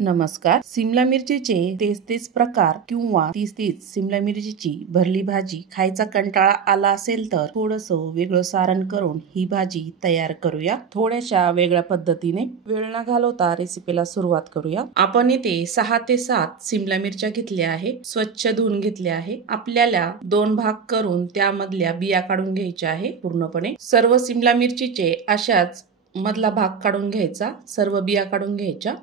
नमस्कार. सिमला मिरचीचे 33 प्रकार किंवा 30 सिमला मिरचीची भरली भाजी खायचा कंटाळा आला असेल तर थोडंसं वेगळं सारण करून ही भाजी तयार करूया. थोड्याशा वेगळ्या पद्धतीने वेळ न घालवता रेसिपीला सुरुवात करूया. आपण इथे 6 ते 7 सिमला मिरच्या घेतल्या आहे. स्वच्छ धुवून घेतल्या आहे. आपल्याला 2 भाग करून त्यामधल्या बिया काढून घ्यायच्या आहे. पूर्णपणे सर्व सिमला मिरचीचे अशाच मधला भाग काढून घ्यायचा. सर्व बिया काढून घ्यायच्या.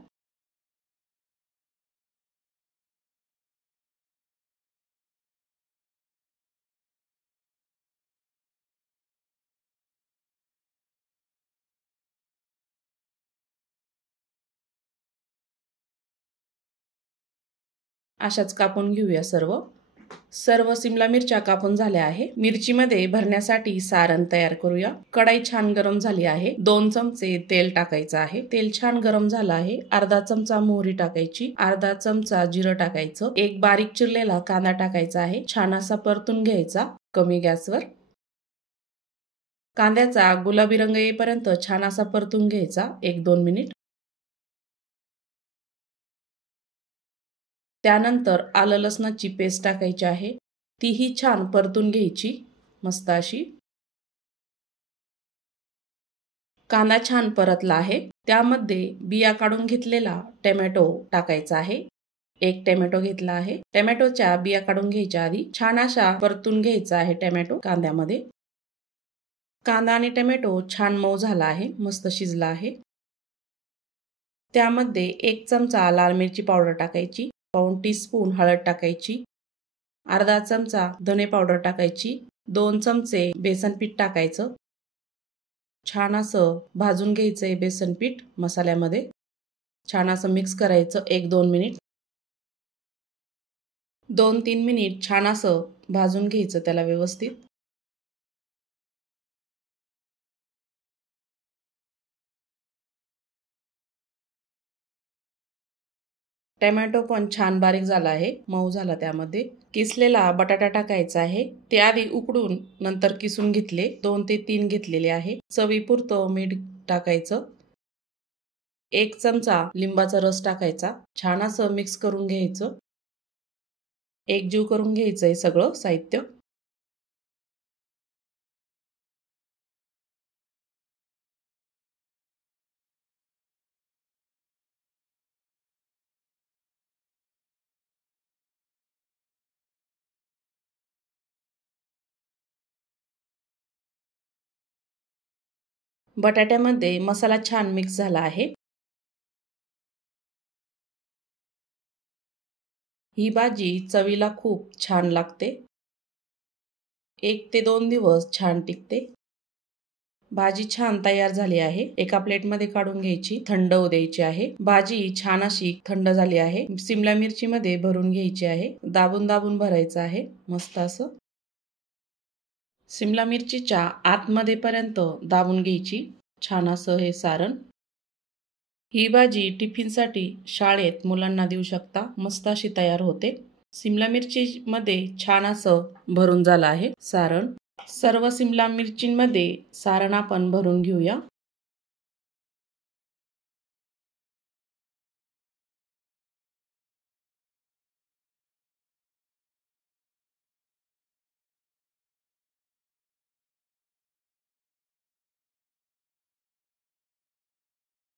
अशाच कापून घेऊया सर्व सिमला मिरच्या कापून झाल्या आहे. मिरचीमध्ये भरण्यासाठी सारण तयार करूया. कढाई छान गरम झाली आहे. 2 चमचे तेल टाकायचं आहे. तेल छान गरम झालं आहे. अर्धा चमचा मोहरी टाकायची. अर्धा चमचा जिरं टाकायचं. एक बारीक चिरलेला कांदा टाकायचा आहे. छान असा परतून घ्यायचा कमी गॅसवर. कांद्याचा गुलाबी रंग येईपर्यंत छान असा परतून घ्यायचा 1-2 मिनिट. त्यानंतर आलं लसणाची पेस्ट टाकायची आहे. तीही छान परतून घ्यायची मस्त अशी. कांदा छान परतला आहे. त्यामध्ये बिया काढून घेतलेला टोमॅटो टाकायचा आहे. 1 टोमॅटो घेतला आहे. टोमॅटोच्या बिया काढून घ्यायच्या आधी छान अशा परतून घ्यायचा आहे टोमॅटो कांद्यामध्ये. कांदा आणि टोमॅटो छान मऊ झाला आहे. मस्त शिजला आहे. त्यामध्ये 1 चमचा लाल मिरची पावडर टाकायची. पाऊण टीस्पून हळद टाकायची. अर्धा चमचा धने पावडर टाकायची. 2 चमचे बेसन पीठ टाकायचं. छान असं भाजून घ्यायचंय बेसन पीठ मसाल्यामध्ये. छान असं मिक्स करायचं 1-2 मिनिट. 2-3 मिनिट छान असं भाजून घ्यायचं त्याला व्यवस्थित. टोमॅटो पण छान बारीक झाला आहे. मऊ झाला. त्यामध्ये किसलेला बटाटा टाकायचा आहे. ते आधी उकडून नंतर किसून घेतले. 2 ते 3 घेतलेले आहे. चवीपुरतं मीठ टाकायचं. 1 चमचा लिंबाचा रस टाकायचा. छान असं मिक्स करून घ्यायचं. एकजीव करून घ्यायचंय सगळं साहित्य. बटाट्यामध्ये मसाला छान मिक्स झाला आहे. ही भाजी चवीला खूप छान लागते. 1 ते 2 दिवस छान टिकते. भाजी छान तयार झाली आहे. एका प्लेटमध्ये काढून घ्यायची. थंड होऊ द्यायची आहे. भाजी छान अशी थंड झाली आहे. सिमला मिरचीमध्ये भरून घ्यायची आहे. दाबून दाबून भरायचं आहे मस्त असं. सिमला मिरचीच्या आतमध्ये पर्यंत दाबून घ्यायची. छान असं हे सारण. ही भाजी टिफिनसाठी शाळेत मुलांना देऊ शकता. मस्त अशी तयार होते. सिमला मिरची मध्ये छान असं भरून झालं आहे सारण. सर्व सिमला मिरचींमध्ये सारण आपण भरून घेऊया.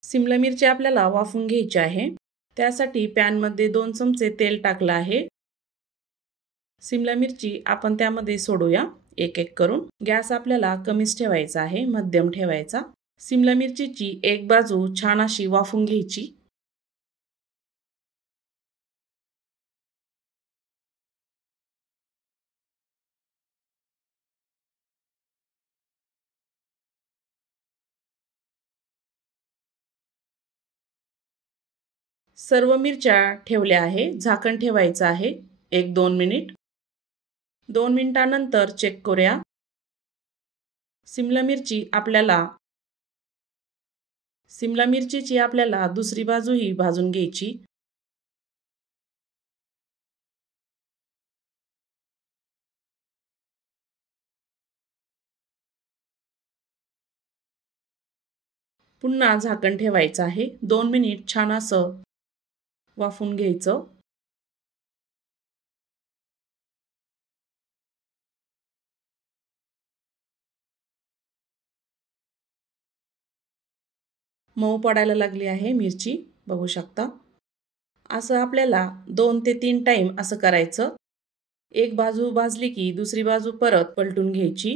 सिमला मिरची आपल्याला वाफवून घ्यायची आहे. त्यासाठी पॅनमध्ये 2 चमचे तेल टाकलं आहे. सिमला मिरची आपण त्यामध्ये सोडूया एक एक करून. गॅस आपल्याला कमीच ठेवायचा आहे. मध्यम ठेवायचा. सिमला मिरचीची एक बाजू छान अशी वाफवून घ्यायची. सर्व मिरच्या ठेवल्या आहे. झाकण ठेवायचं आहे 1-2 मिनिट. 2 मिनिटांनंतर चेक करूया. सिमला मिरचीची आपल्याला दुसरी बाजूही भाजून घ्यायची. पुन्हा झाकण ठेवायचं आहे. 2 मिनिट छान असं वाफवून घ्यायचं। मऊ पडायला लागली आहे मिरची, बघू शकता। असं आपल्याला 2 ते 3 टाइम असं करायचं। एक बाजू भाजली की दुसरी बाजू परत पलटून घ्यायची,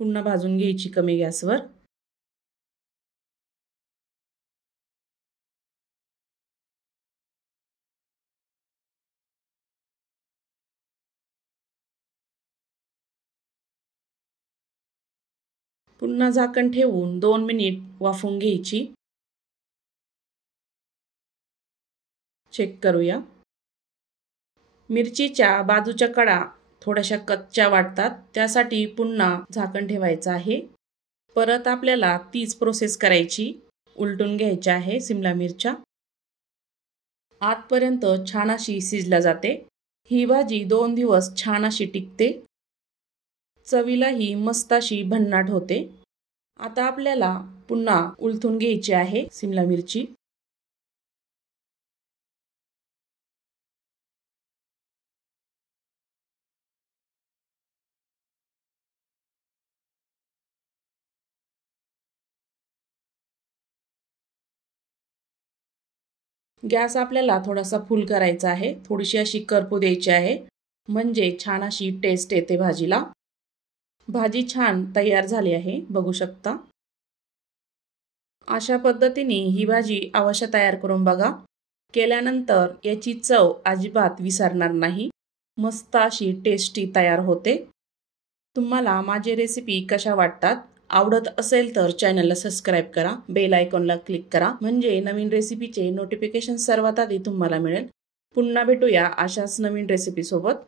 पुन्हा भाजून घ्यायची कमी गॅसवर। पुन्हा झाकण ठेवून 2 मिनिट वाफवून घ्यायची। चेक करूया। मिरचीच्या बाजूच्या कडा थोड्याशा कच्च्या वाटतात, त्यासाठी पुन्हा झाकण ठेवायचं आहे। परत आपल्याला तीच प्रोसेस करायची, उलटून घ्यायची आहे सिमला मिरच्या। आतपर्यंत छान अशी शिजल्या जाते। ही भाजी 2 दिवस छान अशी टिकते, चवीलाही मस्त अशी भन्नाट होते। आता आपल्याला पुन्हा उलटून घ्यायची आहे सिमला मिरची। गॅस आपल्याला थोडासा फुल करायचा आहे, थोडीशी अशी करपू द्यायची आहे, म्हणजे छान अशी टेस्ट येते भाजीला। भाजी छान तयार झाली आहे, बघू शकता। अशा पद्धतीने ही भाजी अवश्य तयार करून बघा, केल्यानंतर याची चव अजिबात विसरणार नाही। मस्त अशी टेस्टी तयार होते। तुम्हाला माझे रेसिपी कशा वाटतात? आवडत असेल तर चॅनलला सबस्क्राईब करा, बेल आयकॉनला क्लिक करा, म्हणजे नवीन रेसिपीचे नोटिफिकेशन सर्वात आधी तुम्हाला मिळेल। पुन्हा भेटूया अशाच नवीन रेसिपी सोबत।